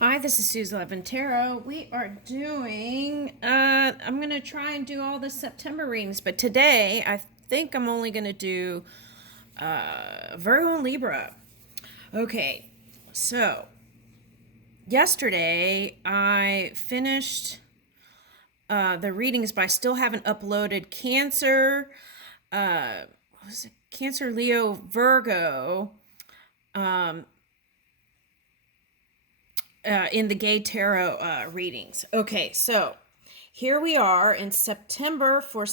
Hi, this is Suze Levin Tarot. We are doing, I'm going to try and do all the September readings, but today I think I'm only going to do Virgo and Libra. Okay, so yesterday I finished the readings, but I still haven't uploaded Cancer, what was it? Cancer, Leo, Virgo, in the gay tarot readings. Okay, so here we are in September for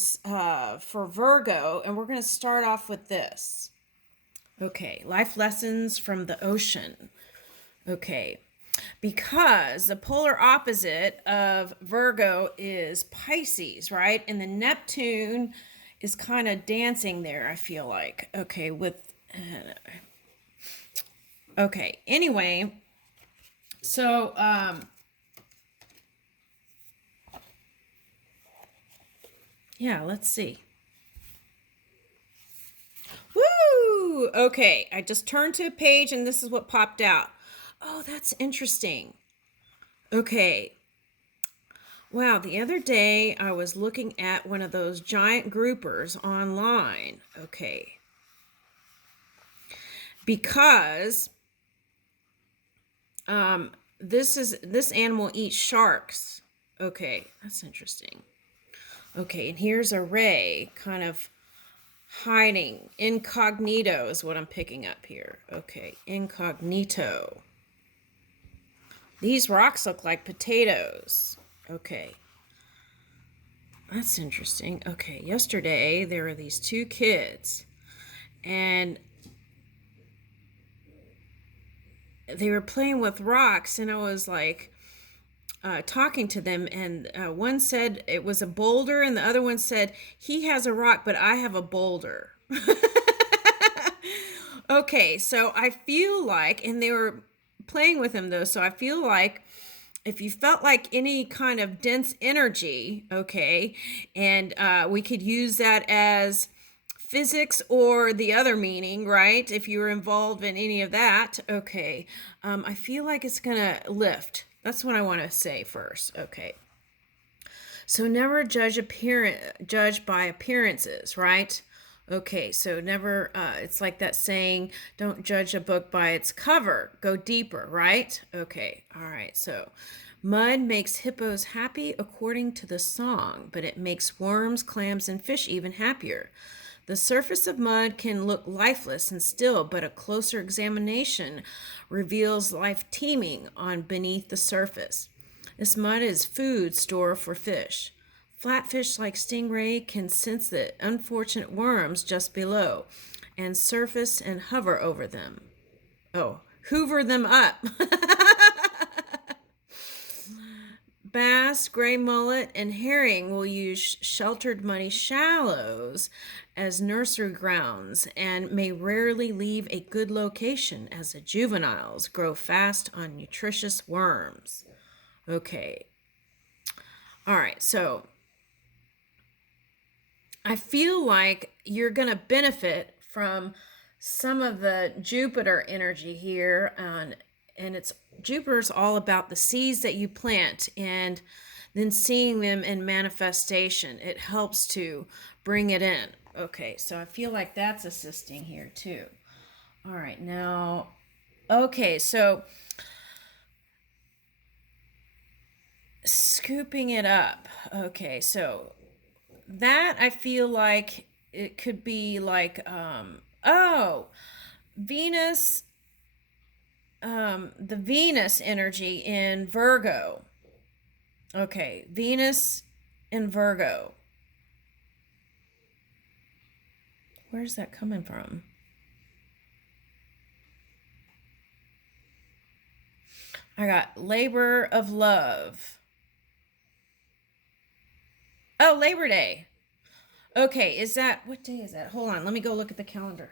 Virgo, and we're going to start off with this. Okay, life lessons from the ocean. Okay, because the polar opposite of Virgo is Pisces, right? And the Neptune is kind of dancing there, I feel like. Okay, okay, anyway, so yeah, let's see. Woo! Okay, I just turned to a page and this is what popped out. Oh, that's interesting. Okay. Wow, the other day I was looking at one of those giant groupers online. Okay. Because this animal eats sharks. Okay, that's interesting. Okay, and here's a ray kind of hiding. Incognito is what I'm picking up here. Okay, incognito. These rocks look like potatoes. Okay. That's interesting. Okay, yesterday there were these two kids, and they were playing with rocks, and I was like talking to them, and one said it was a boulder, and the other one said, he has a rock, but I have a boulder. Okay, so I feel like, and they were playing with him though, so I feel like if you felt like any kind of dense energy, okay, and we could use that as physics or the other meaning, right? If you were involved in any of that, okay, I feel like it's gonna lift. That's what I want to say first, okay. So never judge by appearances, right? Okay, so never, it's like that saying, don't judge a book by its cover, go deeper, right? Okay, all right, so mud makes hippos happy according to the song, but it makes worms, clams, and fish even happier. The surface of mud can look lifeless and still, but a closer examination reveals life teeming on beneath the surface. This mud is food store for fish. Flatfish like stingray can sense the unfortunate worms just below and surface and hover over them. Oh, hoover them up. Bass, gray mullet, and herring will use sheltered muddy shallows as nursery grounds and may rarely leave a good location as the juveniles grow fast on nutritious worms. Okay. All right, so I feel like you're going to benefit from some of the Jupiter energy here, and it's Jupiter's all about the seeds that you plant and then seeing them in manifestation. It helps to bring it in. Okay, so I feel like that's assisting here too. All right, now, okay, so scooping it up. Okay, so that I feel like it could be like oh, Venus, the Venus energy in Virgo. Okay, Venus in Virgo. Where's that coming from? I got labor of love. Oh, Labor Day. Okay, is that, what day is that? Hold on, let me go look at the calendar.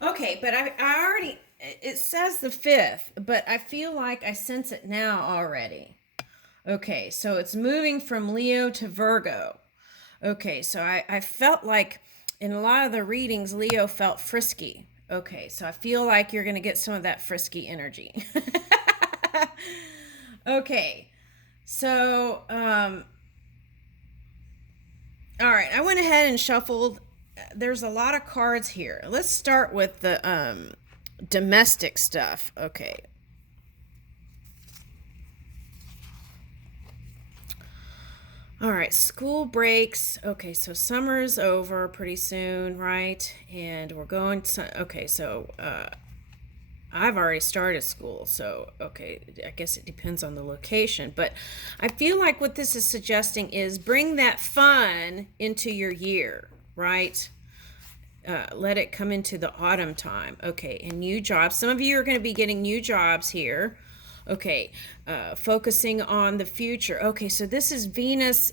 Okay, but I already, it says the 5th, but I feel like I sense it now already. Okay, so it's moving from Leo to Virgo. Okay, so I felt like in a lot of the readings, Leo felt frisky. Okay, so I feel like you're going to get some of that frisky energy. Okay, so, all right, I went ahead and shuffled. There's a lot of cards here. Let's start with the domestic stuff. Okay. All right, school breaks. Okay, so summer's over pretty soon, right? And we're going to, okay, so I've already started school, so okay, I guess it depends on the location. But I feel like what this is suggesting is bring that fun into your year, right? Let it come into the autumn time. Okay, and new jobs. Some of you are going to be getting new jobs here. Okay, focusing on the future. Okay, so this is Venus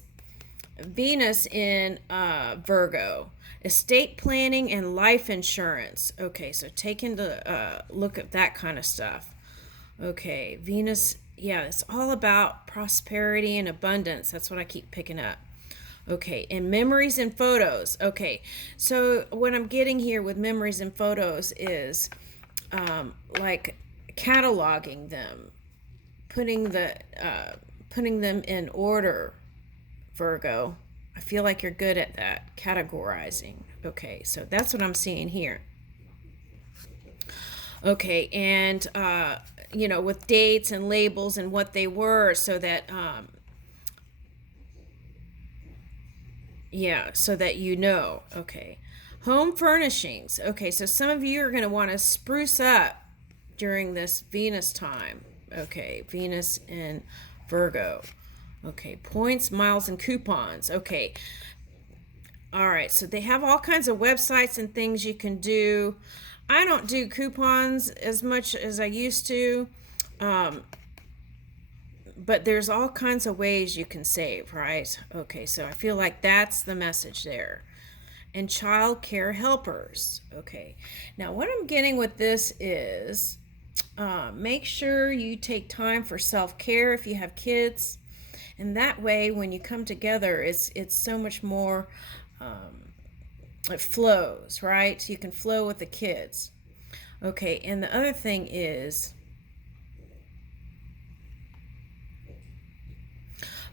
in Virgo. Estate planning and life insurance. Okay, so take into look at that kind of stuff. Okay, Venus, yeah, it's all about prosperity and abundance. That's what I keep picking up. Okay, and memories and photos. Okay, so what I'm getting here with memories and photos is like cataloging them, putting them in order, Virgo. I feel like you're good at that, categorizing. Okay, so that's what I'm seeing here. Okay, and with dates and labels and what they were, so that so that you know. Okay, home furnishings. Okay, so some of you are going to want to spruce up during this Venus time. Okay, Venus in Virgo. Okay, points, miles, and coupons. Okay. All right, so they have all kinds of websites and things you can do. I don't do coupons as much as I used to, but there's all kinds of ways you can save, right? Okay, so I feel like that's the message there. And child care helpers. Okay, now what I'm getting with this is make sure you take time for self-care if you have kids. And that way, when you come together, it's so much more, it flows, right? You can flow with the kids. Okay, and the other thing is,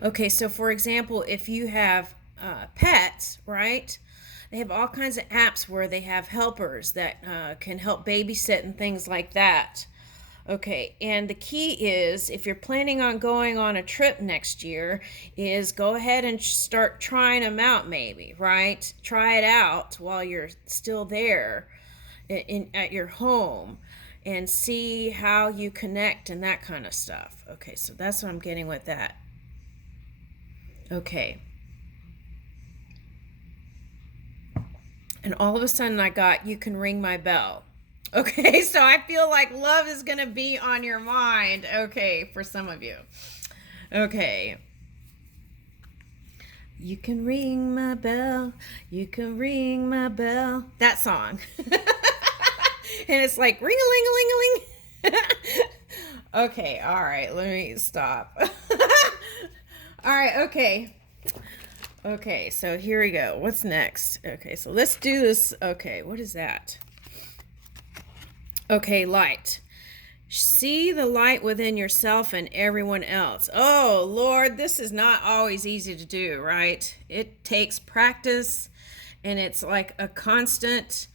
okay, so for example, if you have pets, right? They have all kinds of apps where they have helpers that can help babysit and things like that. Okay, and the key is if you're planning on going on a trip next year, is go ahead and start trying them out, maybe, right? Try it out while you're still there at your home and see how you connect and that kind of stuff. Okay, so that's what I'm getting with that. Okay. And all of a sudden I got, you can ring my bell. Okay, so I feel like love is going to be on your mind, okay, for some of you. Okay. You can ring my bell, you can ring my bell. That song. And it's like ring-a-ling-a-ling-a-ling. Okay, all right, let me stop. All right, okay. Okay, so here we go. What's next? Okay, so let's do this. Okay, what is that? Okay, light. See the light within yourself and everyone else. Oh, Lord, this is not always easy to do, right? It takes practice, and it's like a constant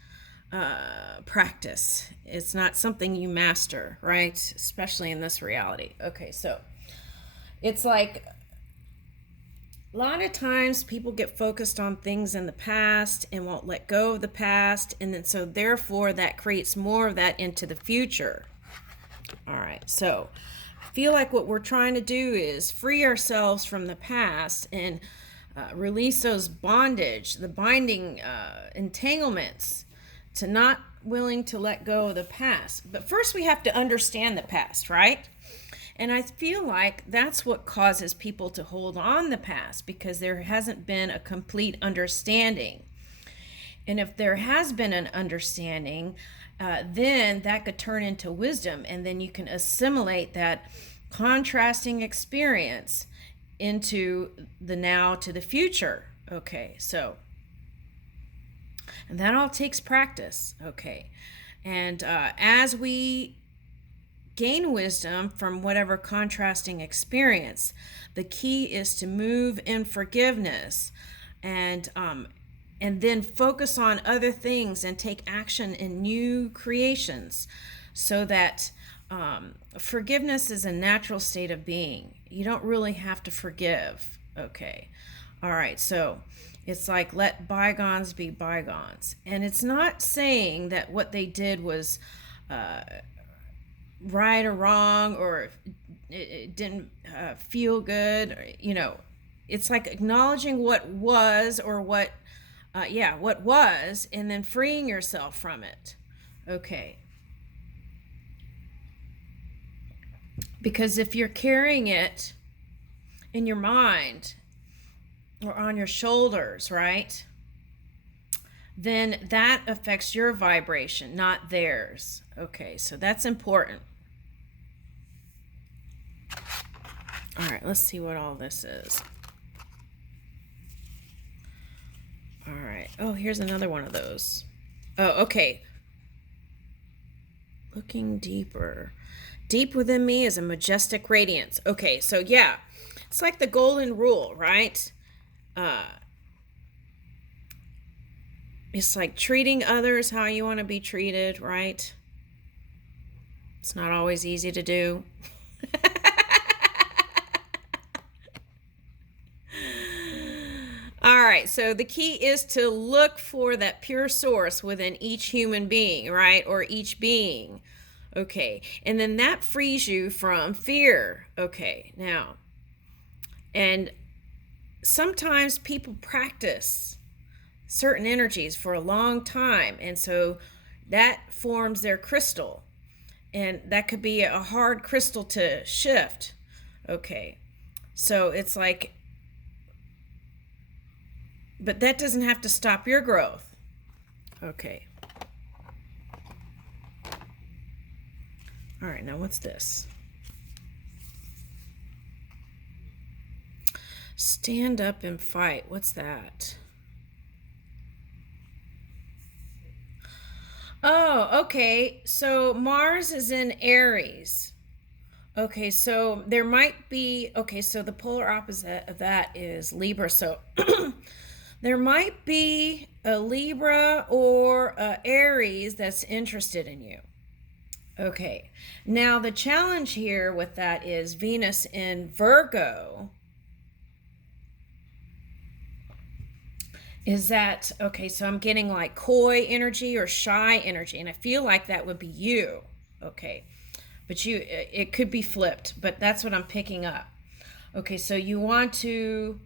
practice. It's not something you master, right? Especially in this reality. Okay, so it's like a lot of times people get focused on things in the past and won't let go of the past, and then so therefore that creates more of that into the future. All right, so I feel like what we're trying to do is free ourselves from the past and release those the binding entanglements to not willing to let go of the past. But first we have to understand the past, right? And I feel like that's what causes people to hold on the past, because there hasn't been a complete understanding. And if there has been an understanding, then that could turn into wisdom, and then you can assimilate that contrasting experience into the now to the future. Okay, so And that all takes practice. Okay. And as we gain wisdom from whatever contrasting experience, the key is to move in forgiveness, and then focus on other things and take action in new creations, so that forgiveness is a natural state of being. You don't really have to forgive. Okay. All right. So it's like, let bygones be bygones. And it's not saying that what they did was right or wrong, or it didn't feel good. It's like acknowledging what was, or what was, and then freeing yourself from it. Okay. Because if you're carrying it in your mind or on your shoulders, right, then that affects your vibration, not theirs. Okay, so that's important. All right, let's see what all this is. All right. Oh, here's another one of those. Oh, okay. Looking deeper. Deep within me is a majestic radiance. Okay, so yeah, it's like the golden rule, right? It's like treating others how you want to be treated, right? It's not always easy to do. All right, so the key is to look for that pure source within each human being, right? Or each being. Okay, and then that frees you from fear. Okay, now, and sometimes people practice certain energies for a long time, and so that forms their crystal, and that could be a hard crystal to shift. Okay, so it's like, but that doesn't have to stop your growth. Okay. All right, now what's this? Stand up and fight. What's that? Oh, okay. So Mars is in Aries. Okay, so there might be, okay, so the polar opposite of that is Libra. So there might be a Libra or a Aries that's interested in you. Okay, now the challenge here with that is Venus in Virgo is that, okay, so I'm getting like coy energy or shy energy, and I feel like that would be you. Okay, but it could be flipped, but that's what I'm picking up. Okay, so you want to,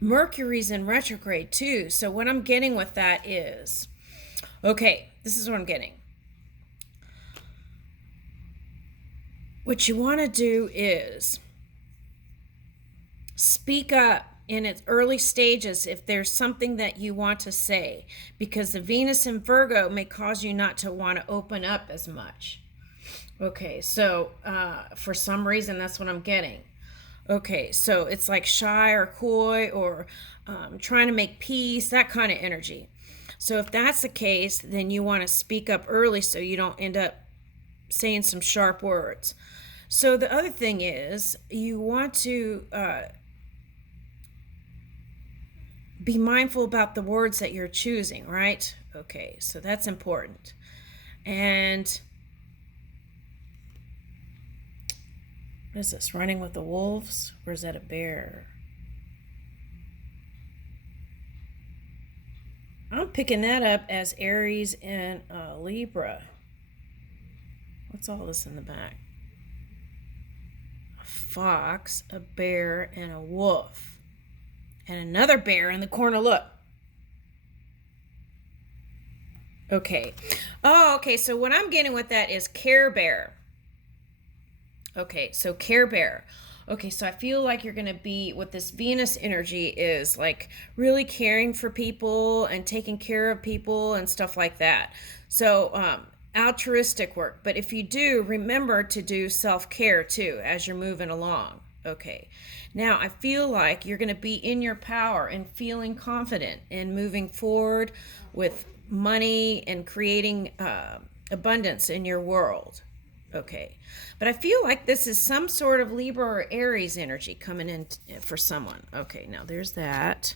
Mercury's in retrograde too. So what I'm getting with that is, okay, this is what I'm getting. What you want to do is speak up in its early stages if there's something that you want to say, because the Venus in Virgo may cause you not to want to open up as much. Okay, so for some reason, that's what I'm getting. Okay, so it's like shy or coy, or trying to make peace, that kind of energy. So if that's the case, then you want to speak up early so you don't end up saying some sharp words. So the other thing is, you want to be mindful about the words that you're choosing, right? Okay, so that's important. And what is this, running with the wolves? Or is that a bear? I'm picking that up as Aries and Libra. What's all this in the back? A fox, a bear, and a wolf. And another bear in the corner, look. Okay. Oh, okay, so what I'm getting with that is Care Bear. Okay, so Care Bear. Okay, so I feel like you're going to be, with this Venus energy, is like really caring for people and taking care of people and stuff like that. So altruistic work. But if you do, remember to do self-care too as you're moving along. Okay. Now I feel like you're going to be in your power and feeling confident and moving forward with money and creating abundance in your world. Okay. But I feel like this is some sort of Libra or Aries energy coming in for someone. Okay. Now there's that.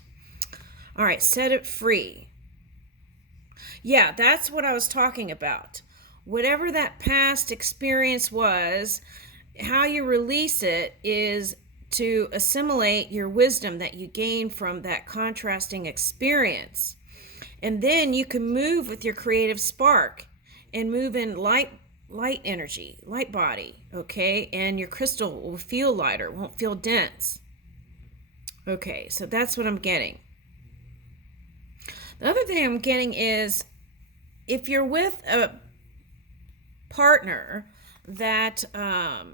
All right. Set it free. Yeah, that's what I was talking about. Whatever that past experience was, how you release it is to assimilate your wisdom that you gain from that contrasting experience. And then you can move with your creative spark and move in light energy, light body, okay? And your crystal will feel lighter, won't feel dense. Okay, so that's what I'm getting. The other thing I'm getting is if you're with a partner that Aries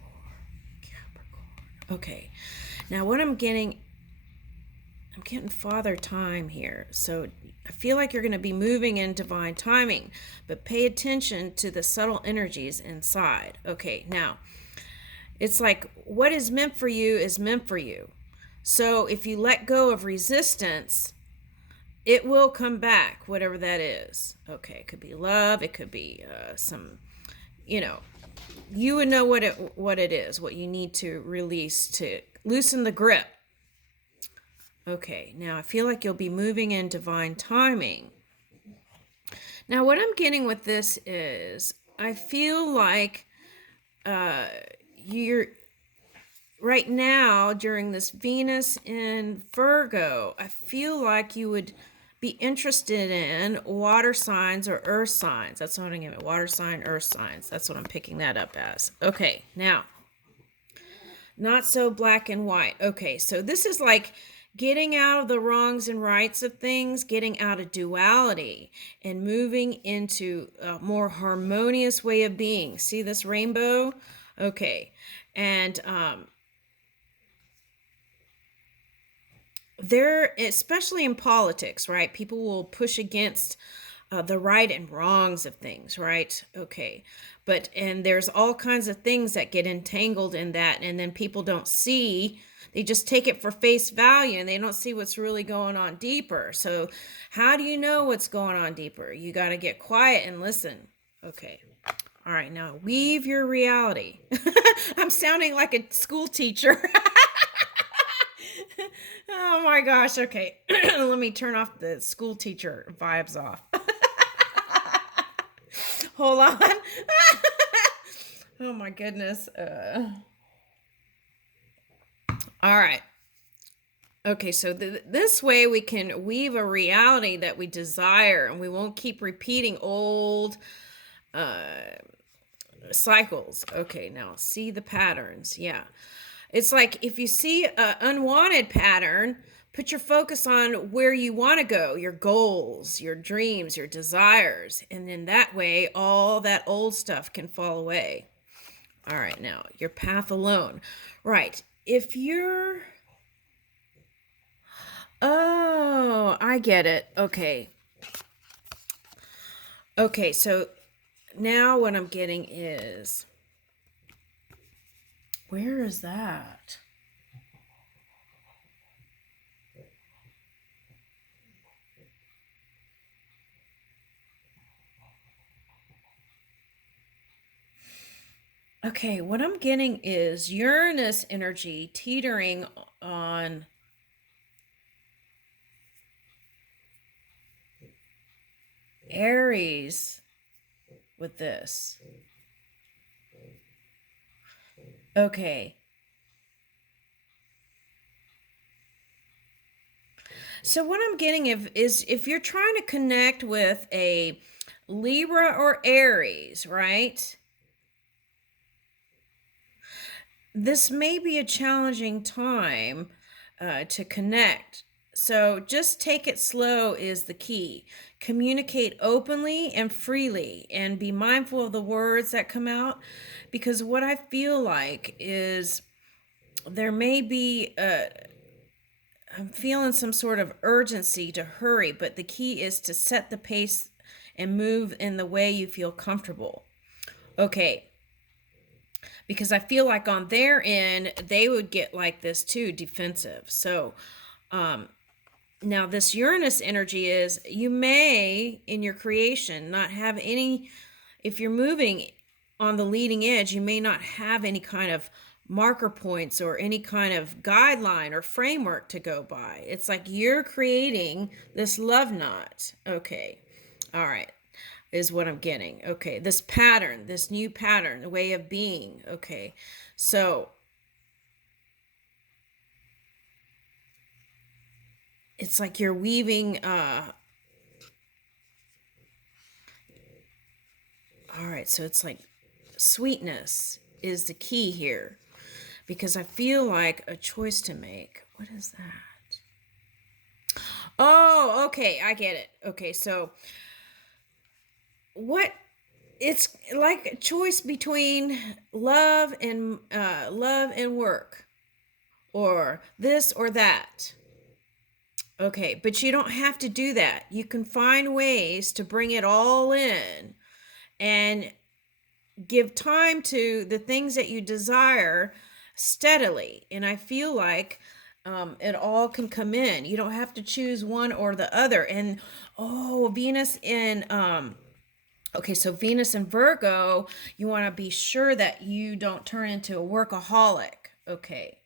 or Capricorn. Okay. Now what I'm getting father time here. So I feel like you're going to be moving in divine timing, but pay attention to the subtle energies inside. Okay. Now, it's like what is meant for you is meant for you. So if you let go of resistance, it will come back, whatever that is. Okay, it could be love, it could be some, you would know what it is, what you need to release to loosen the grip. Okay, now I feel like you'll be moving in divine timing. Now, what I'm getting with this is I feel like you're right now during this Venus in Virgo, I feel like you would be interested in water signs or earth signs. That's what I'm getting. Water sign, earth signs. That's what I'm picking that up as. Okay, now, not so black and white. Okay, so this is like getting out of the wrongs and rights of things, getting out of duality, and moving into a more harmonious way of being. See this rainbow? Okay, and there, especially in politics, right? People will push against the right and wrongs of things, right? Okay. And there's all kinds of things that get entangled in that, and then people don't see, they just take it for face value and they don't see what's really going on deeper. So, how do you know what's going on deeper? You got to get quiet and listen. Okay. All right. Now, weave your reality. I'm sounding like a school teacher. Oh my gosh. Okay. Let me turn off the school teacher vibes off. Hold on. Oh my goodness. All right. Okay, so this way we can weave a reality that we desire and we won't keep repeating old cycles. Okay, now see the patterns. Yeah. It's like if you see an unwanted pattern, put your focus on where you want to go, your goals, your dreams, your desires. And then that way, all that old stuff can fall away. All right, now, your path alone. Right. If you're... Oh, I get it. Okay. Okay, so now what I'm getting is... Where is that? Okay, what I'm getting is Uranus energy teetering on Aries with this. Okay. So what I'm getting is if you're trying to connect with a Libra or Aries, right? This may be a challenging time to connect. So just take it slow is the key. Communicate openly and freely and be mindful of the words that come out, because what I feel like is there may be I'm feeling some sort of urgency to hurry, but the key is to set the pace and move in the way you feel comfortable. Okay, because I feel like on their end, they would get like this too, defensive. So, um, now this Uranus energy is you may in your creation not have any, if you're moving on the leading edge, you may not have any kind of marker points or any kind of guideline or framework to go by. It's like you're creating this love knot. Okay. All right. Is what I'm getting. Okay. This pattern, this new pattern, the way of being. Okay. So it's like you're weaving all right, so it's like sweetness is the key here because I feel like a choice to make. What is that? Oh, okay, I get it. Okay, so what, it's like a choice between love and work, or this or that. Okay, but you don't have to do that. You can find ways to bring it all in and give time to the things that you desire steadily. And I feel like it all can come in. You don't have to choose one or the other. And oh, Venus in okay, so Venus in Virgo, you want to be sure that you don't turn into a workaholic. Okay,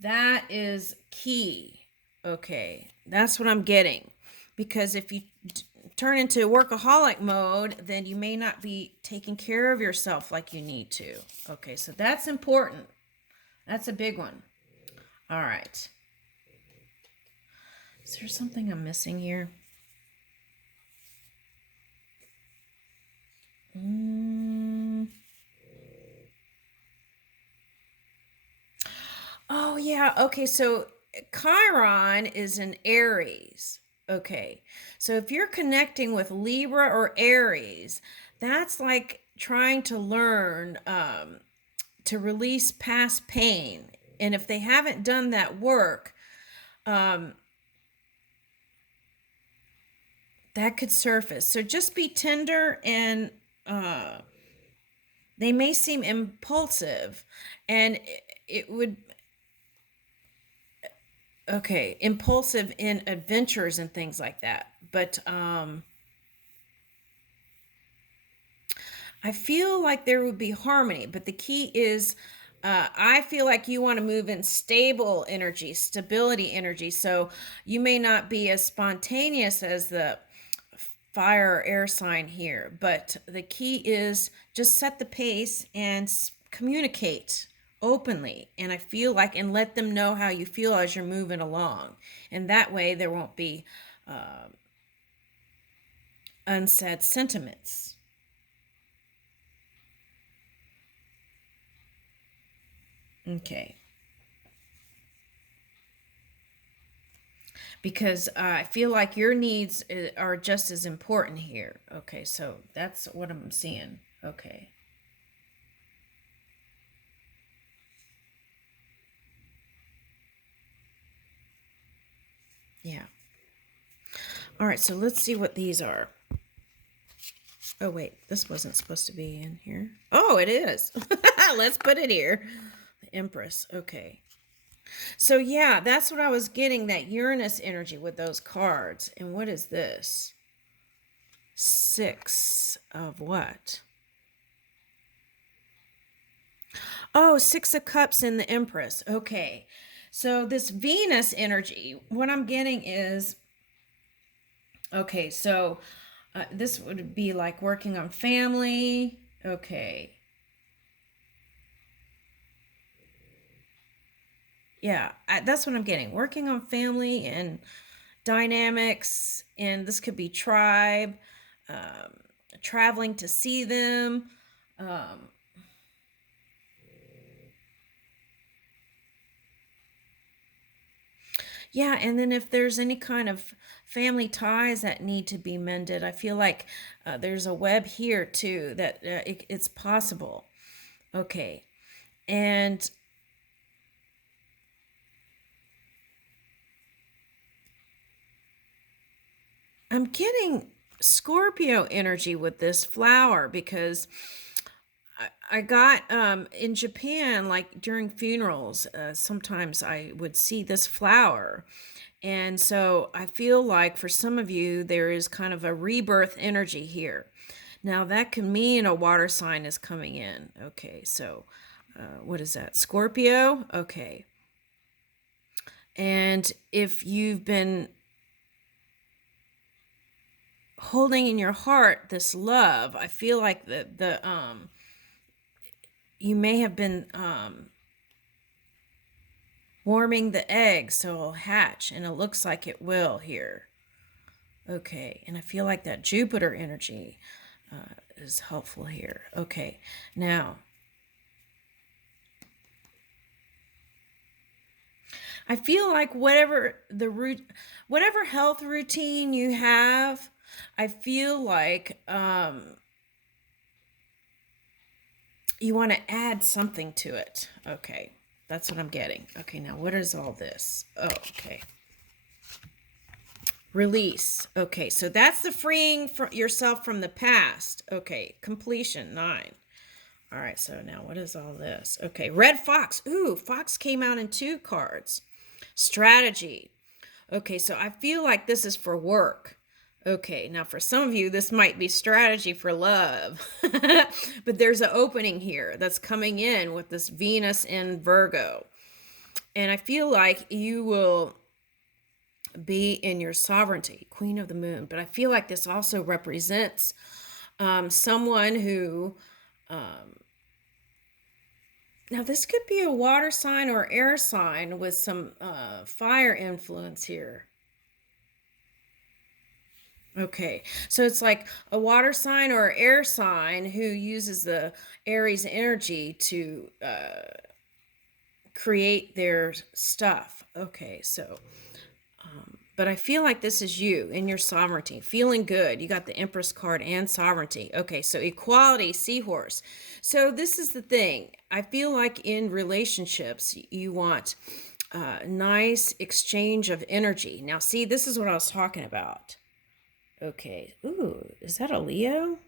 that is key. Okay, that's what I'm getting. Because if you turn into workaholic mode, then you may not be taking care of yourself like you need to. Okay, so that's important. That's a big one. All right. Is there something I'm missing here? Oh, yeah. Okay, so Chiron is in Aries. Okay, so if you're connecting with Libra or Aries, that's like trying to learn to release past pain. And if they haven't done that work, um, that could surface. So just be tender, and they may seem impulsive, and it would, okay, impulsive in adventures and things like that. But I feel like there would be harmony, but the key is I feel like you want to move in stable energy, stability energy. So you may not be as spontaneous as the fire or air sign here, but the key is just set the pace and communicate openly. And I feel like, and let them know how you feel as you're moving along. And that way there won't be unsaid sentiments. Okay. Because I feel like your needs are just as important here. Okay, so that's what I'm seeing. Okay. Yeah. All right, so let's see what these are. Oh, wait, this wasn't supposed to be in here. Oh, it is. Let's put it here. The Empress. Okay. So, yeah, that's what I was getting, that Uranus energy with those cards. And what is this? Six of what? Oh, Six of Cups in the Empress. Okay. So, this Venus energy, what I'm getting is, okay, so this would be like working on family. Okay. Yeah, that's what I'm getting. Working on family and dynamics, and this could be tribe, um, traveling to see them. Um, yeah, and then if there's any kind of family ties that need to be mended, I feel like there's a web here too that it's possible. Okay, and I'm getting Scorpio energy with this flower because I got in Japan, like during funerals, sometimes I would see this flower. And so I feel like for some of you, there is kind of a rebirth energy here. Now, that can mean a water sign is coming in. Okay, so what is that? Scorpio? Okay. And if you've been holding in your heart this love, I feel like the you may have been warming the egg so it'll hatch, and it looks like it will here. Okay, and I feel like that Jupiter energy is helpful here. Okay, now I feel like whatever health routine you have, I feel like you want to add something to it. Okay, that's what I'm getting. Okay, now what is all this? Oh, okay. Release. Okay, so that's the freeing yourself from the past. Okay, completion, 9. All right, so now what is all this? Okay, red fox. Ooh, fox came out in 2 cards. Strategy. Okay, so I feel like this is for work. Okay, now for some of you, this might be strategy for love. But there's an opening here that's coming in with this Venus in Virgo. And I feel like you will be in your sovereignty, Queen of the Moon. But I feel like this also represents someone who, now this could be a water sign or air sign with some fire influence here. Okay, so it's like a water sign or air sign who uses the Aries energy to create their stuff. Okay, so but I feel like this is you in your sovereignty, feeling good. You got the Empress card and sovereignty. Okay, so equality, seahorse. So this is the thing. I feel like in relationships, you want nice exchange of energy. Now, see, this is what I was talking about. Okay. Ooh, is that a Leo?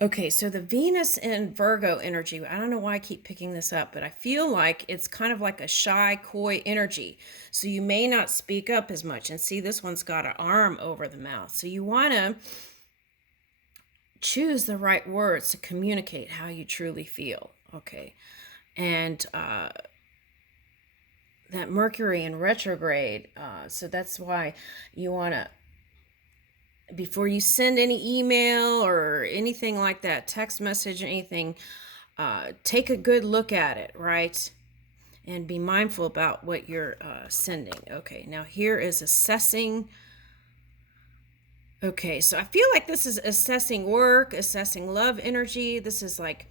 Okay, so the Venus and Virgo energy, I don't know why I keep picking this up, but I feel like it's kind of like a shy, coy energy. So you may not speak up as much. And see, this one's got an arm over the mouth. So you want to choose the right words to communicate how you truly feel. Okay. And that Mercury in retrograde, so that's why you want to, before you send any email or anything like that, text message, anything, take a good look at it, right? And be mindful about what you're sending. Okay, now here is assessing. Okay, so I feel like this is assessing work, assessing love energy. This is like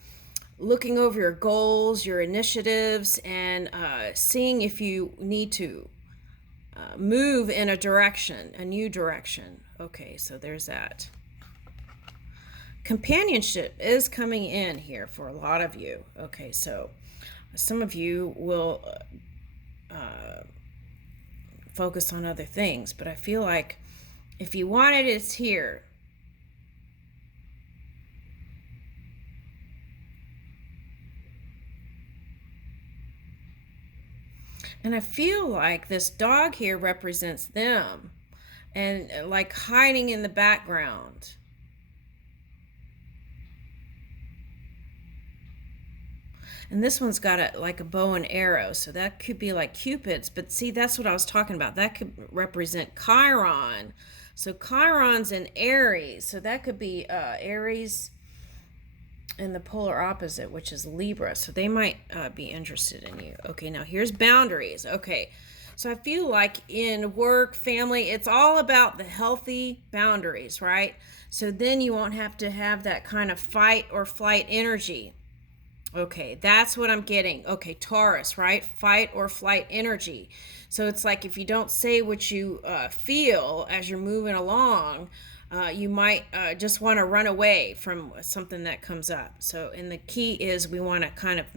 looking over your goals, your initiatives, and seeing if you need to move in a direction, a new direction. Okay, so there's that. Companionship is coming in here for a lot of you. Okay, so some of you will focus on other things, but I feel like if you want it, it's here. And I feel like this dog here represents them and like hiding in the background. And this one's got like a bow and arrow, so that could be like Cupid's. But see, that's what I was talking about. That could represent Chiron. So Chiron's in Aries, so that could be Aries and the polar opposite, which is Libra. So they might be interested in you. Okay, now here's boundaries. Okay, so I feel like in work, family, it's all about the healthy boundaries, right? So then you won't have to have that kind of fight or flight energy. Okay, that's what I'm getting. Okay, Taurus, right? Fight or flight energy. So it's like if you don't say what you feel as you're moving along, you might just want to run away from something that comes up. So, and the key is we want to kind of